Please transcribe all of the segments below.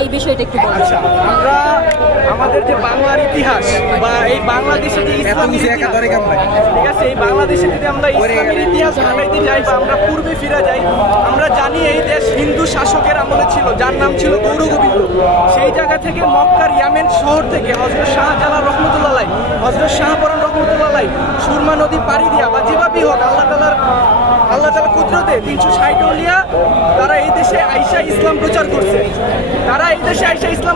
এই বিষয়টা একটু বলুন। আচ্ছা, আমরা আমাদের যে বাংলার ইতিহাস বা এই বাংলাদেশে যে ইসলামের ইতিহাস, ঠিক আছে, এই বাংলাদেশে যদি আমরা ইসলামের ইতিহাস ঘাটাইতে যাই বা আমরা পূর্বে ফিরে যাই, আমরা জানি এই দেশ হিন্দু শাসকের আমলে ছিল, যার নাম ছিল গৌরগোবিন্দ। সেই জায়গা থেকে মক্কার ইয়ামেন শহর থেকে হযরত শাহজালাল রহমতুল্লাহ, হযরত শাহপরান রহমতুল্লাহ সুরমা নদী পাড়ি দিয়া বা যেভাবেই হোক আল্লাহ তাআলার কুদরতে 360 ওলিয়া তারা এই দেশে আইসা ইসলাম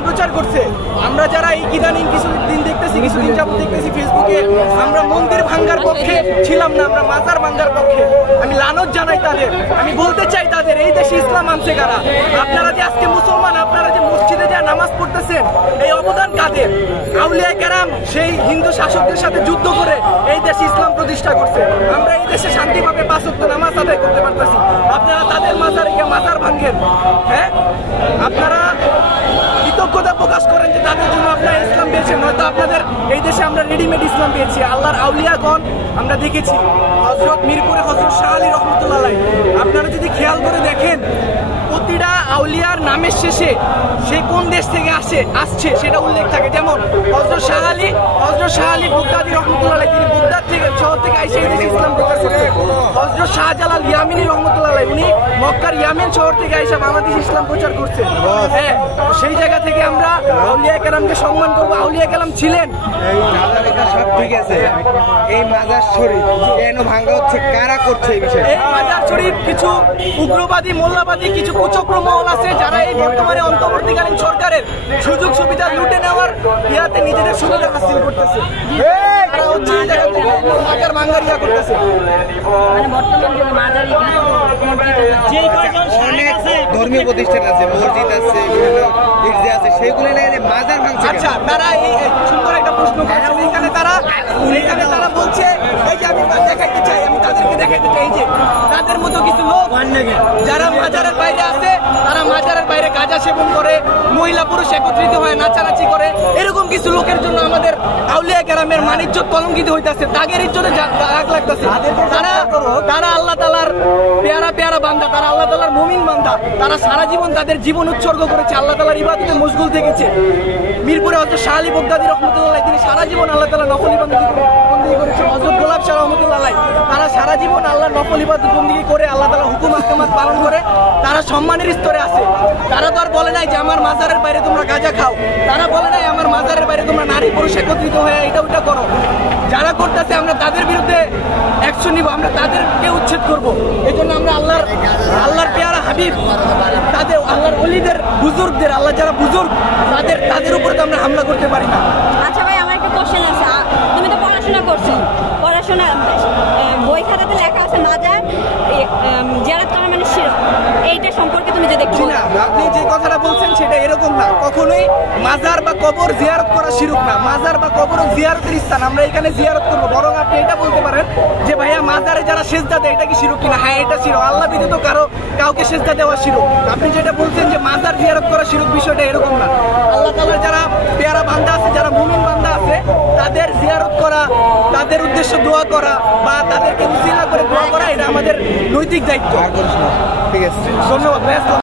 প্রচার করছে। আমরা যারা এই ইদানিং কিছুদিন যাবত দেখতেছি ফেসবুকে, আমরা মন্দির ভাঙ্গার পক্ষে ছিলাম না, আমরা মাজার ভাঙ্গার পক্ষে। আমি লানত জানাই তাদের, আমি বলতে চাই তাদের, এই দেশে ইসলাম আনছে কারা? আপনারা যে আজকে মুসলমান, আপনারা যে মসজিদে যা নামাজ পড়তেছেন, এই অবদান কাদের? আউলিয়া কেরাম সেই হিন্দু শাসকদের সাথে যুদ্ধ করে এই দেশে ইসলাম প্রতিষ্ঠা করছে। আমরা এই দেশে শান্তিভাবে 5 ওয়াক্ত নামাজ আদায় করতে পারতেছি, আপনারা তাদের মাজারে গিয়ে মাজার ভাঙ্গেন। হ্যাঁ, আপনারা কৃতজ্ঞতা প্রকাশ করেন যে তাদের জন্য আপনারা ইসলাম পেয়েছেন, নয়তো আপনাদের এই দেশে আমরা রেডিমেড ইসলাম পেয়েছি। আল্লাহর আউলিয়াগণ আমরা দেখেছি, হযরত মিরপুরে হযরত শাহ আলী রহমতুল্লাহ, আপনারা যদি খেয়াল করে দেখেন, প্রতিটা আউলিয়ার নামের শেষে সে কোন দেশ থেকে আসছে সেটা উল্লেখ থাকে। যেমন হযরত শাহ আলী বগদাদী রহমতুল্লাহ, তিনি বগদাদ শহর থেকে আইসা এই দেশে ইসলাম প্রচার করছেন। হযরত শাহজালাল ইয়ামিনী রহমতুল্লাহ, উনি মক্কার ইয়ামেন শহর থেকে আইসা বাংলাদেশ ইসলাম প্রচার করছেন। হ্যাঁ, সেই জায়গা থেকে আমরা আউলিয়া কেরামকে সম্মান করবো। আউলিয়া কেরাম ছিলেন। সব ঠিক আছে, এই মাজার শরীফ কেন ভাঙা হচ্ছে, কারা করছে এই বিষয়ে? এই মাজার শরীফ কিছু উগ্রবাদী মোল্লাবাদী কিছু কুচক্র মহল আছে, যারা এই বর্তমানে অন্তর্বর্তীকালীন সরকারের সুযোগ সুবিধা লুটে নেওয়ার ইয়াতে নিজেদের সুবিধা হাসিল করতেছে। মাজার ভাঙ্গার ইয়া করতেছে। অনেক ধর্মীয় প্রতিষ্ঠান আছে, মসজিদ আছে, বিভিন্ন গির্জা আছে, সেগুলো নিয়ে মাজার ভাঙছে। আচ্ছা, তারা এই সুন্দর একটা প্রশ্ন করছে। এইখানে তারা বলছে, এই যে আমি দেখাইতে চাই, আমি তাদেরকে দেখাইতে চাই যে তাদের মতো কিছু লোক যারা মাজারের বাইরে আছে, তারা মাজারের বাইরে গাঁজা সেবন করে, মহিলা পুরুষ একত্রিত হয়ে নাচানাচি করে, এরকম কিছু লোকের জন্য আমাদের আউলিয়া কেরামের মানিজ্য কলঙ্কিত হইতাছে, তাগের ইজ্জতে দাগ লাগতেছে। তারা আল্লাহ তাআলার পেয়ারা বান্দা, তারা আল্লাহ তাআলার মুমিন বান্দা, তারা সারা জীবন তাদের জীবন উৎসর্গ করেছে, আল্লাহ তাআলার ইবাদতে মশগুল থেকেছে। মিরপুরে হযরত শাহ আলী বগদাদী রহমতুল্লাহ, তিনি সারা জীবন আল্লাহ তাআলার নফল ইবাদত করেছেন। হযরত গোলাপ শাহ রহমতুল্লাহ, তারা সারা জীবন আল্লাহর নফল ইবাদত বন্দেগী করে আল্লাহ তাআলার হুকুম আহকামাত পালন করে তারা সম্মানের স্তরে আছে। তারা তো আর বলে নাই যে আমার মাজারের বাইরে তোমরা গাঁজা খাও, তারা বলে নাই আমার মাজারের বাইরে তোমরা নারী পুরুষ একত্রিত হয়ে এটা ওটা করো। যারা করতেছে আমরা তাদের বিরুদ্ধে অ্যাকশন নিব, আমরা তাদেরকে উচ্ছেদ করব। এই জন্য আমরা আল্লাহর পেয়ারা হাবিব, তাদের আল্লাহর ওলিদের বুজুর্গদের, আল্লাহ যারা বুজুর্গ তাদের উপরে তো আমরা হামলা করতে পারি না। আচ্ছা ভাই, আমার একটা কোশ্চেন আছে। তুমি তো পড়াশোনা করছো, বই খাতাতে লেখা আছে মাজার জিয়ারত করা মানে শিরক, এইটা সম্পর্কে তুমি যদি একটু না, আপনি যে কথাটা বলছেন সেটা এরকম না। কখনোই মাজার বা কবর জিয়ারত করা শিরক না। মাজার বা কবর জিয়ারতের স্থান, আমরা এখানে জিয়ারত করবো। বরং আপনি এটা বলতে পারেন যে ভাইয়া মাজারে যারা সেজদা দেয় এটা কি শিরক কিনা? হ্যাঁ, এটা শিরক। আল্লাহ ব্যতীত কাউকে সেজদা দেওয়া শিরক। আপনি যেটা বলছেন যে মাজার জিয়ারত করা শিরক, বিষয়টা এরকম না। আল্লাহ তাআলার যারা পেয়ারা বান্দা আছে, যারা মুমিন বান্দা আছে, তাদের জিয়ারত করা, তাদের উদ্দেশ্য দোয়া করা বা তাদেরকে উসিলা করে দোয়া করা, এটা আমাদের নৈতিক দায়িত্ব। ঠিক আছে, ধন্যবাদ।